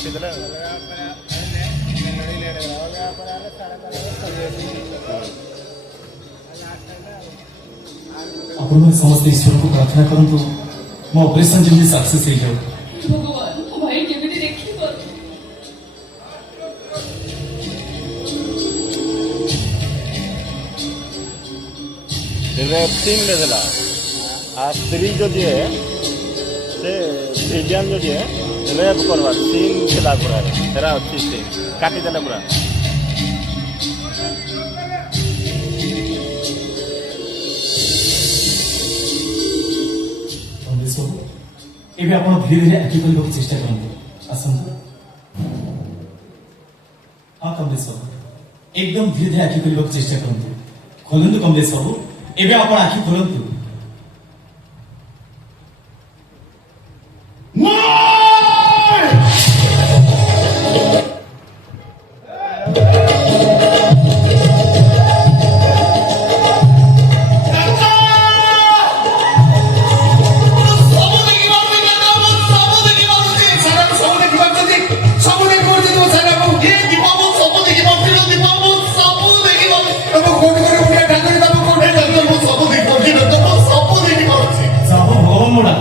କାଟିଦେଲେ। ଆପଣ ସମସ୍ତେ ଈଶ୍ୱରକୁ ପ୍ରାର୍ଥନା କରନ୍ତୁ ମୋ ଅପରେସନ ଯେମିତି ସକ୍ସେସ୍ ହେଇଯାଉ। ଭଗବାନ ମୋ ଭାଇ କେମିତି ଦେଖିବ। रेपसिन देला आ स्त्री जो दिए से भिडियन जो दिए रेप करवा सीन थिला पूरा तेरा अच्छी सीन काटी देला पूरा। ଏବେ ଆପଣ ଧୀରେ ଧୀରେ ଆଖି କରିବାକୁ ଚେଷ୍ଟା କରନ୍ତୁ। ଆସନ୍ତୁ। ହଁ କମଲେଶ ବାବୁ, ଏକଦମ ଧୀରେ ଧୀରେ ଆଖି କରିବାକୁ ଚେଷ୍ଟା କରନ୍ତୁ। ଖୋଲନ୍ତୁ କମଲେଶ ବାବୁ, ଏବେ ଆପଣ ଆଖି ଖୋଲନ୍ତୁ।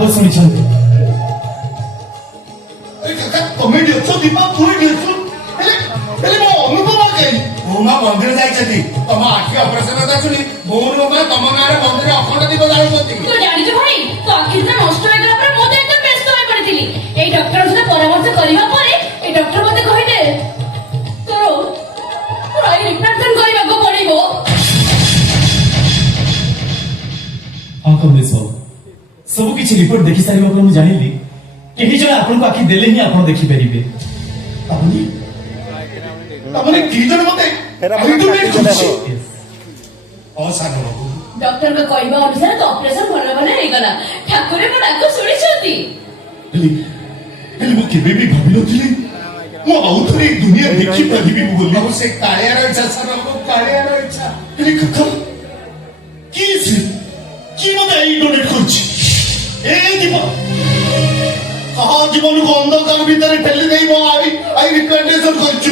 ଶୁଣିଛନ୍ତି ମନ୍ଦିର ଯାଇଛନ୍ତି ତମ ଆଖି ଅପରେସନ କଥା ଶୁଣି ବୋଉ ତମ ଗାଁରେ ମନ୍ଦିର ଅଖଣ୍ଡ ଦୀପ ଜାଳୁଛନ୍ତି। ତୁ ଜାଣିଛୁ ଭାଇ ତୋ ଆଖି ନଷ୍ଟ ହେଇଗଲା ପରେ ମୁଁ ତ ଏକଦମ ବ୍ୟସ୍ତ ହୋଇ ପଡିଥିଲି। ଏଇ ଡକ୍ଟର ସହିତ ପରାମର୍ଶ କରିବା ପରେ ଏଇ ଡକ୍ଟର ମତେ କହିଲେ ତୋର ଆଇ ରିପ୍ଲାଣ୍ଟେସନ କରିବାକୁ ପଡିବ। ହଁ କମଲେଶ ବାବୁ, ସବୁ କିଛି ରିପୋର୍ଟ ଦେଖି ସାରିବା ପରେ ମୁଁ ଜାଣିଲି କେହି ଜଣେ ଆପଣଙ୍କୁ ଆଖି ଦେଲେ ହିଁ ଆପଣ ଦେଖିପାରିବେ। ଦି ଜଣ ମତେ ଡକ୍ଟରଙ୍କ କହିବା ଅନୁସାରେ ତ ଅପରେସନ ଭଲ ଭଲ ହେଇଗଲା। ଠାକୁର ମୋ ଡାକ ଶୁଣିଛନ୍ତି। ମୁଁ କେବେ ବି ଭାବିନଥିଲି ମୁଁ ଆଉ ଥରେ ଏ ଦୁନିଆ ଦେଖିପାରିବି ବୋଲି। ଆଉ ସେ କାଳିଆର ଇଚ୍ଛା ସାର କାଳିଆର ଇଚ୍ଛା। ହେଲେ କାକା କିଏ ସେ କିଏ ମତେ ଏଇ ଡୋନେଟ୍ କରୁଛି? ଏ ଜୀବନ କାହା ଜୀବନକୁ ଅନ୍ଧକାର ଭିତରେ ଠେଲି ଦେଇ ମୋ ଆଇ ରିପ୍ଲାଣ୍ଟେସନ କରିଛୁ।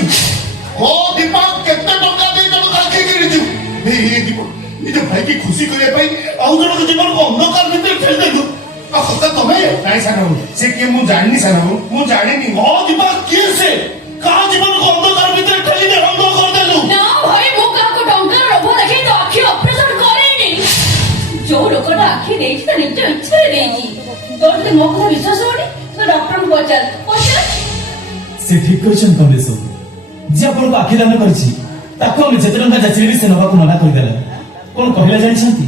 ମୋ ଦୀପା କେତେ ଟଙ୍କା ଦେଇ ଜଣକ ଆଖି କିଣିଛୁ। ନିଜ ଭାଇକି ଖୁସି କରିବା ପାଇଁ ଆଉ ଜଣକ ଜୀବନକୁ ଅନ୍ଧକାର ଭିତରେ ଠେଲି ଦେଲୁ। ତମେ ନାଇଁ ସାନ ସେ କିଏ ମୁଁ ଜାଣିନି। ସାନ ମୁଁ ଜାଣିନି। ମୋ ଦୀପା କିଏ ସେ କାହା ଜୀବନକୁ ଅନ୍ଧକାର ଭିତରେ ଠେଲି ଦେଇ ଅନ୍ଧ କରିଦେଲୁ। ନା ଭାଇ ମୁଁ କାହାକୁ ଟଙ୍କାର ଲୋଭ ଦେଖେଇ ତ ଆଖି ଅପରେସନ କରେନି। ଯୋଉ ଲୋକଟା ଆଖି ଦେଇଛି ତା ନିଜ ଇଚ୍ଛାରେ ଦେଇଛି। ତୋର ଯଦି ମୋ କଥା ବିଶ୍ୱାସ ହଉନି ତ ଡକ୍ଟରଙ୍କୁ ପଚାର। ସେ ଠିକ କହିଛନ୍ତି କମଲେଶ ବାବୁ, ଯେ ଆପଣଙ୍କୁ ଆଖି ଦାନ କରିଛି ତାକୁ ଆମେ ଯେତେ ଟଙ୍କା ଯାଚିଲେ ବି ସେ ନେବାକୁ ମନା କରିଦେଲା। କଣ କହିଲା ଜାଣିଛନ୍ତି?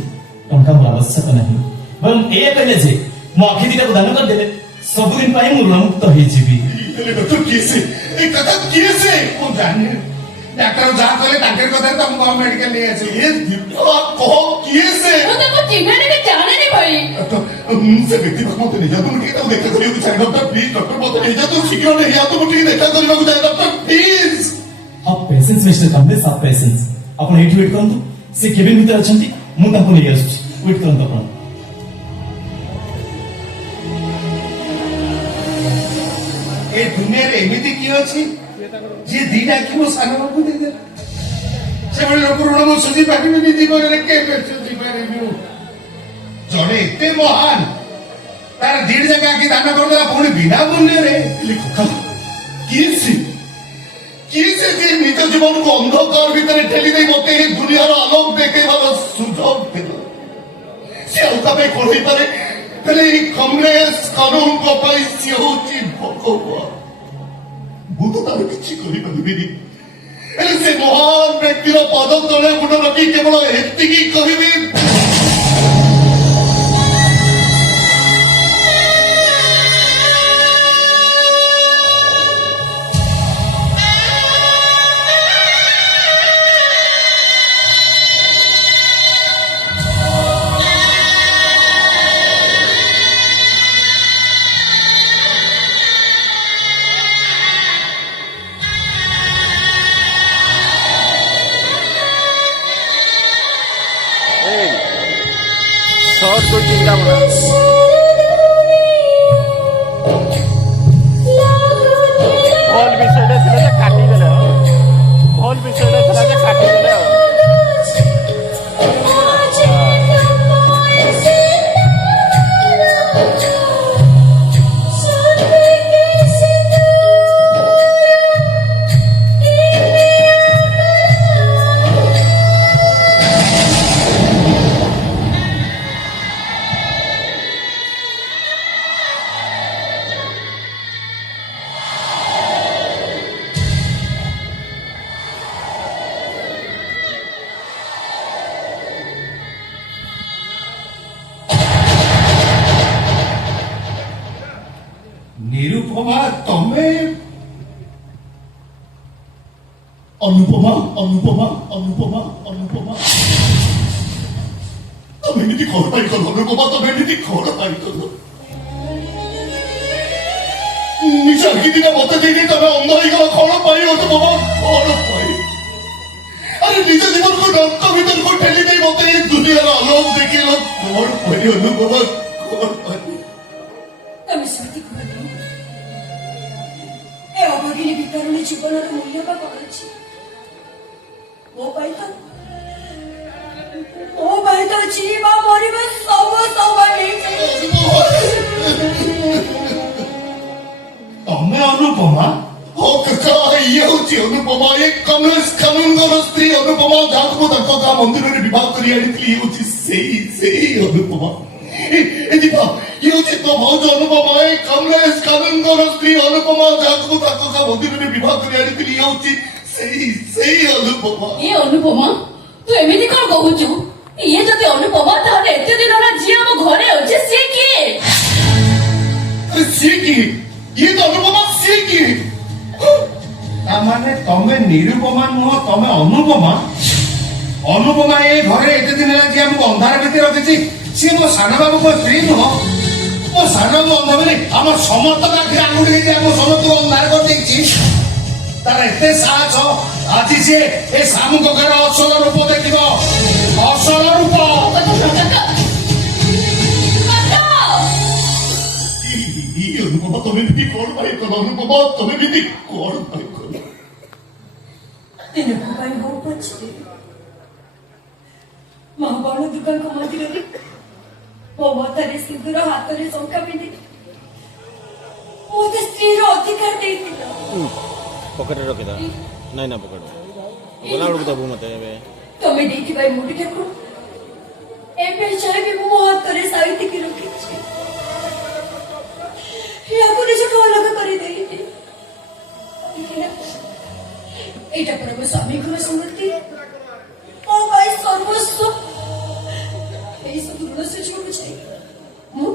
ଟଙ୍କା ମୋର ଆବଶ୍ୟକ ନାହିଁ, ବରଂ ଏଇଆ କହିଲେ ଯେ ମୋ ଆଖି ଦିଟାକୁ ଦାନ କରିଦେଲେ ସବୁଦିନ ପାଇଁ ମୁଁ ଋଣମୁକ୍ତ ହେଇଯିବି। ମୁଁ ଜାଣିନି। ଡାକ୍ତର ଯାହା କହିଲେ ତାଙ୍କର କଥା ତମକୁ ମେଡିକାଲ ନେଇ ଆସିଲି। କିଏ ସେ? ମୁଁ ତାକୁ ଚିହ୍ନିନି କି ଜାଣିନି ଭାଇ। ସେ ବ୍ୟକ୍ତି ମତେ ନେଇଯାନ୍ତୁ। ମୁଁ ଟିକେ ତାକୁ ଦେଖା କରିବାକୁ ଚାହେଁ। ଡକ୍ଟର ପ୍ଲିଜ ଡକ୍ଟର ମତେ ନେଇଯାନ୍ତୁ। ଶୀଘ୍ର ନେଇଯାନ୍ତୁ। ମୁଁ ଟିକେ ଦେଖା କରିବାକୁ ଚାହେଁ। Doctor please. आप पेशेंस मिस्टर कमलेश, आप पेशेंस। आपण एठी वेट करंतु। से केबिन भीतर अछंती, मु ताको नै आसुची। वेट करंतु आपण। ए दुनिया रे एमिति की अछि जे दीटा की मो सानो बाबू दे दे। से बळे लोक ऋण मो सुझी पारिबे नी जीवन रे के सुझी पारिबे। जणे एते महान तार दीड जगह की दान कर देला पुणी बिना मूल्य रे लिखो किसी निज जीवन को अंधकार भीतर ठेली दे मते ही दुनियार आलोक देखेबार सुजोग देला। से उतापे कोढई पारे हेले ई कमलेश कानून को पाई से होची भगवान। मु तो तार किछि करि परिबिनी। हेले से महान व्यक्तिर पद तले मुंड रखी केवल एतिकी कहिबी शॉर्ट कोई चिंता बना ओ ভুল বিষয়টা ছিল যে কাটিদেলে ভুল বিষয়টা ছিল যে কাটিদেলে ନିରୁପମା ତମେ ଅନୁପମା ଅନୁପମା ଅନୁପମା ଅନୁପମା ତମେ ଏମିତି କଣ ପାଇଁ କଲ ଅନୁପମା ତମେ ଏମିତି କଣ ପାଇଁ କଲ ନିଜ ଆଖି ଦିନ ମତେ ଦେଇକି ତମେ ଅନ୍ଧ ହେଇଗଲ କଣ ପାଇଁ ଅନୁପମା କଣ ପାଇଁ ଆରେ ନିଜ ଜୀବନକୁ ନର୍କ ଭିତରକୁ ଠେଲି ଦେଇ ମତେ ଏ ଦୁନିଆର ଆଲୋକ ଦେଖିଲ କଣ ପାଇଁ ଅନୁପମା କଣ ପାଇଁ ତମେ ସେମିତି କୁହନି ଏ ଅଭାଗିନୀ ବିତରଣୀ ଜୀବନର ମୂଲ୍ୟ ବା କଣ ଅଛି ମୋ ପାଇଁ ତ ଯିବା ମରିବା ସବୁ ସମାନ ହେଇଯାଇଛି ତମେ ଅନୁପମା ଓ କାକା ଇଏ ହଉଛି ଅନୁପମା ଏ କମଲେଶ କାନୁନଗୋର ସ୍ତ୍ରୀ ଅନୁପମା ଯାହାକୁ ମୁଁ ତାଙ୍କ ଗାଁ ମନ୍ଦିରରେ ବିବାହ କରି ଆଣିଥିଲି ଇଏ ହଉଛି ସେଇ ଅନୁପମା ଏଥିପା ଇଏ ହଉଛି ତୋ ଭାଉଜ ଅନୁପମା ଏ କମଲେଶ କାନୁନଗୋର ସ୍ତ୍ରୀ ଅନୁପମା ଯାହାକୁ ମୁଁ ତାଙ୍କ ଗାଁ ମନ୍ଦିରରେ ବିବାହ କରି ଆଣିଥିଲି ଇଏ ହଉଛି ସେଇ ଅନୁପମା ଏ ଅନୁପମା ତୁ ଏମିତି କଣ କହୁଛୁ ଇଏ ଯଦି ଅନୁପମା ତାହେଲେ ଏତେ ଦିନ ହେଲା ଯିଏ ଆମ ଘରେ ଅଛି ସିଏ କିଏ ଆରେ ସିଏ କିଏ ଇଏ ତ ଅନୁପମା ସିଏ କିଏ ତାମାନେ ତମେ ନିରୁପମା ନୁହଁ ତମେ ଅନୁପମା ଅନୁପମା ଏ ଘରେ ଏତେ ଦିନ ହେଲା ଯିଏ ଆମକୁ ଅନ୍ଧାର ଭିତରେ ରଖିଛି ସିଏ ମୋ ସାନ ବାବୁଙ୍କ ସ୍ତ୍ରୀ ନୁହଁ ମୋ ସାନ ବାବୁ ଅନ୍ଧ ବୋଲି ଆମ ସମସ୍ତ ଆଖିରେ ଆଙ୍ଗୁଠି ଦେଇଛି ଆମ ସମସ୍ତଙ୍କୁ ଅନ୍ଧାର କରିଦେଇଛି ତାର ଏତେ ସାହସ ଆଜି ସିଏ ଏ ସାମୁ କକାର ଅସଲ ରୂପ ଦେଖିବ ଅସଲ ରୂପ ଅନୁପମା ତମେ ଏମିତି କଣ ପାଇଁ କଲ ଅନୁପମା ତମେ ଏମିତି କଣ ପାଇଁ କଲ ଦିନକୁ ପାଇଁ ହଉ ପଛେ ମା ବଣ ଦୁର୍ଗାଙ୍କ ମନ୍ଦିରରେ ମୋ ମଥାରେ ସିନ୍ଦୁର ହାତରେ ଶଙ୍ଖା ପିନ୍ଧି ମୋତେ ସ୍ତ୍ରୀର ଅଧିକାର ଦେଇଥିଲା ପକେଟରେ ରଖିଦା ନାଇଁ ନା ପକେଟ ଗଲା ବେଳକୁ ଦେବୁ ମତେ ଏବେ ତମେ ଦେଇଥିବା ଏ ମୁଠିଟାକୁ ଏବେ ଚାହିଁବି ମୁଁ ମୋ ହାତରେ ସାଇତିକି ରଖିଛି ୟାକୁ ନିଜଠୁ ଅଲଗା କରିଦେଇନି ଏଇଟା ପରା ମୋ ସ୍ୱାମୀଙ୍କର ସ୍ମୃତି ମୋ ପାଇଁ ସର୍ବସ୍ୱ ଏଇ ସବୁ ଋଣ ସୁଝିବାକୁ ଚାହିଁ ମୁଁ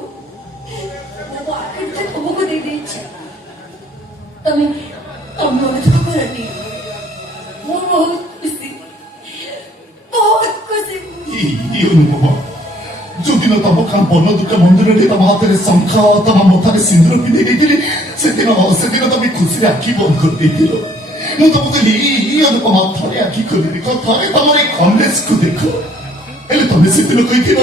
ମୋ ଆଖିଟା ତମକୁ ଦେଇଦେଇଛି ତମେ ଅନୁଭବ କରନି ମୁଁ ବହୁତ ଖୁସି ଅନୁପମା ଯୋଉଦିନ ତମ ଗାଁ ବନ ଦୁର୍ଗା ମନ୍ଦିରରେ ତମ ହାତରେ ଶଙ୍ଖ ତମ ମଥାରେ ସିନ୍ଦୁର ପିନ୍ଧେଇ ଦେଇଥିଲି ସେଦିନ ତମେ ଖୁସିରେ ଆଖି ବନ୍ଦ କରିଦେଇଥିଲ ମୁଁ ତମକୁ କହିଲି ଅନୁପମା ଥରେ ଆଖି ଖୋଲି ଦେଖ ଥରେ ତମର ଏ କମଲେଶକୁ ଦେଖ ହେଲେ ତମେ ସେଦିନ କହିଥିଲ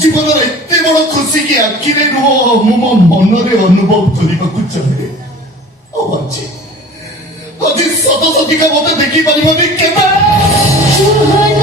ଜୀବନର ଏତେ ବଡ ଖୁସି କି ଆଖିରେ ନୁହଁ ମୁଁ ମୋ ମନରେ ଅନୁଭବ କରିବାକୁ ଚାହେଁ ଆଉ ଆଜି ଶତ ଶତିକା ମତେ ଦେଖିପାରିବନି କେବେ Oh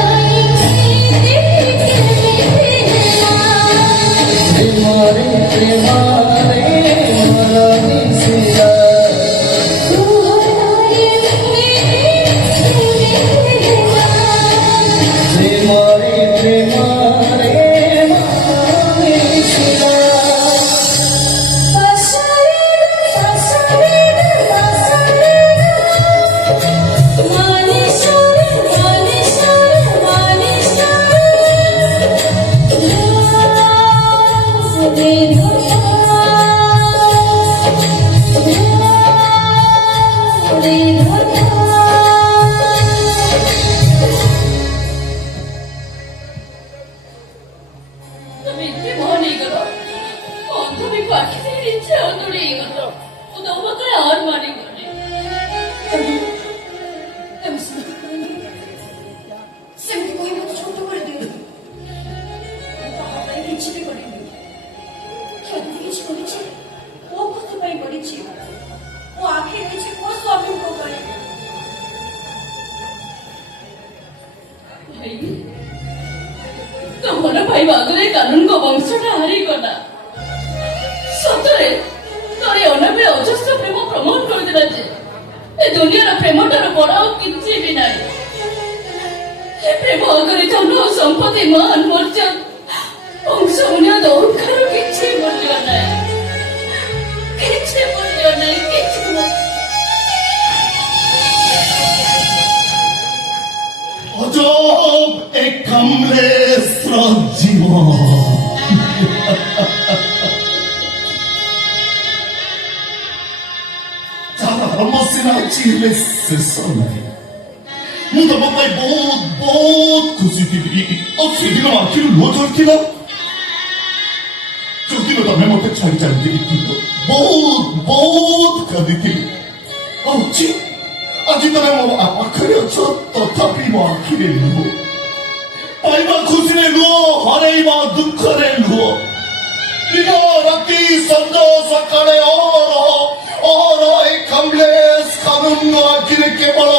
ଭାଇ ତ ଭଲ ପାଇବା ଆଗରେ କାନୁନଙ୍କ ବଂଶଟା ହାରିଗଲା। ସତରେ ତୋର ଏ ଅନାବିଳ ଅଜସ୍ର ପ୍ରେମ ପ୍ରମାଣ କରିଦେଲା ଯେ ଏ ଦୁନିଆର ପ୍ରେମଠାରୁ ବଡ ଆଉ କିଛି ବି ନାହିଁ। ଏ ପ୍ରେମ ଆଗରେ ଧନ ସମ୍ପତ୍ତି ମାନ ମର୍ଯ୍ୟାଦା ବଂଶ ବୁନିୟାଦ ଅହଙ୍କାର କିଛି ମୂଲ୍ୟ ନାହିଁ, କିଛି ମୂଲ୍ୟ ନାହିଁ, କିଛି अजब एक कमलेश्वर जीवन যারা রমসিনা চিলে শেষ নাই ମୁଁ ତମ ପାଇଁ ବହୁତ ବହୁତ ଖୁସି ଥିଲି। ଆଉ ସେଦିନ ଆଖିରୁ ଲୁହ ଝରିଥିଲା ଯୋଉଦିନ ତମେ ମତେ ଛାଡ଼ି ଚାଲିଥିଲି। ବହୁତ ବହୁତ କାନ୍ଦିଥିଲି। ଆଜି ତମେ ମୋ ପାଖରେ ଅଛ, ତଥାପି ମୋ ଆଖିରେ ଲୁହ। ପାଇବା ଖୁସିରେ ଲୁହ, ହରେଇବା ଦୁଃଖରେ ଲୁହ। ଦିନ ରାତି ସଞ୍ଜ ସକାଳେ ଅହରହ ଏ କମଲେଶ କାନୁନ ଆଖିରେ କେବଳ